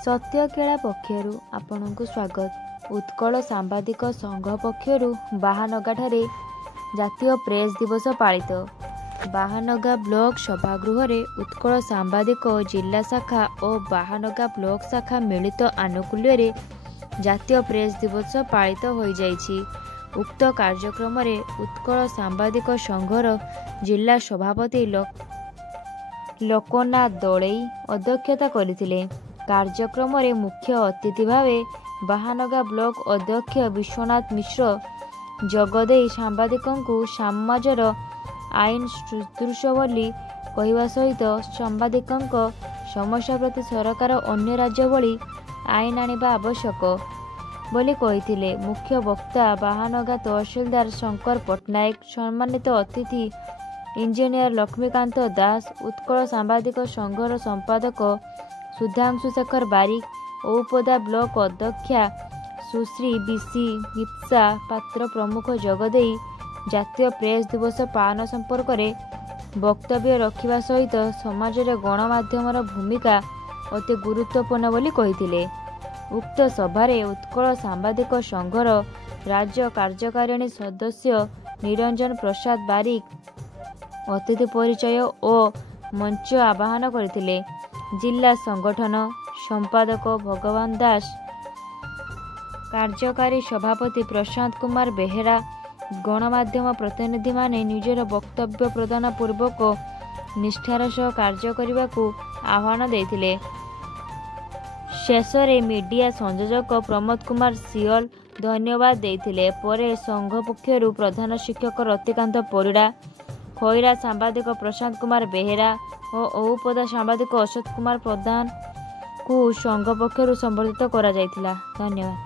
सत्यकेला पक्षरु आपनकु स्वागत। उत्कल सांबादिक संघ पक्षरु बाहानगाठारे जातीय प्रेस दिवस पालित। बाहानगा ब्लॉक सभागृह रे उत्कल सांबादिक जिला शाखा और बाहानगा ब्लॉक शाखा मिलित आनुकूल्य रे जातीय प्रेस दिवस पालित हो जाइछि। उक्त कार्यक्रम रे उत्कल सांबादिक संघर जिला सभापति लोकनाथ दलई अध्यक्षता करथिले। कार्यक्रम रे मुख्य अतिथि भावे बाहानगा ब्लॉक अध्यक्ष विश्वनाथ मिश्र जगदे सांबादिकंकु समाजर आईन सदृश बोली कहवा सहित सांबादिकंक समस्या प्रति सरकार अन्य राज्य भली आईन आनिबा आवश्यक बोली कहिथिले। मुख्य वक्ता बाहानगा तहसीलदार शंकर पट्टनायक, सम्मानित अतिथि इंजीनियर लक्ष्मीकांत दास, उत्कल सांबादिक संघर संपादक सुधांशु शेखर बारिक, औपदा ब्लॉक अध्यक्षा सुश्री बीसी गीप्सा पात्र प्रमुख जगदे जातीय प्रेस दिवस पालन संपर्क में वक्तव्य रखिबा सहित समाज रे गणमाध्यमर भूमिका अति गुरुत्वपूर्ण बोली कहिथिले। उक्त सभारे उत्कल सांबादिक संघर राज्य कार्यकारिणी सदस्य निरंजन प्रसाद बारिक अतिथि परिचय और मंच आवाहन करथिले। जिला संगठन संपादक भगवान दास, कार्यकारी सभापति प्रशांत कुमार बेहेरा, गणमाध्यम प्रतिनिधि माने निजर वक्तव्य प्रदान पूर्वक निष्ठार सह कार्य करने को आह्वान देथिले। शेषरे मीडिया संयोजक प्रमोद कुमार सियल धन्यवाद देथिले। परे संघ पक्षरु प्रधान शिक्षक रतिकांत परिड़ा, खैरा सांबादिक प्रशांत कुमार बेहेरा और औपदा सांबादिक अशोक कुमार प्रधान को संघ पक्षरु संबर्धित करा जायतिला। धन्यवाद।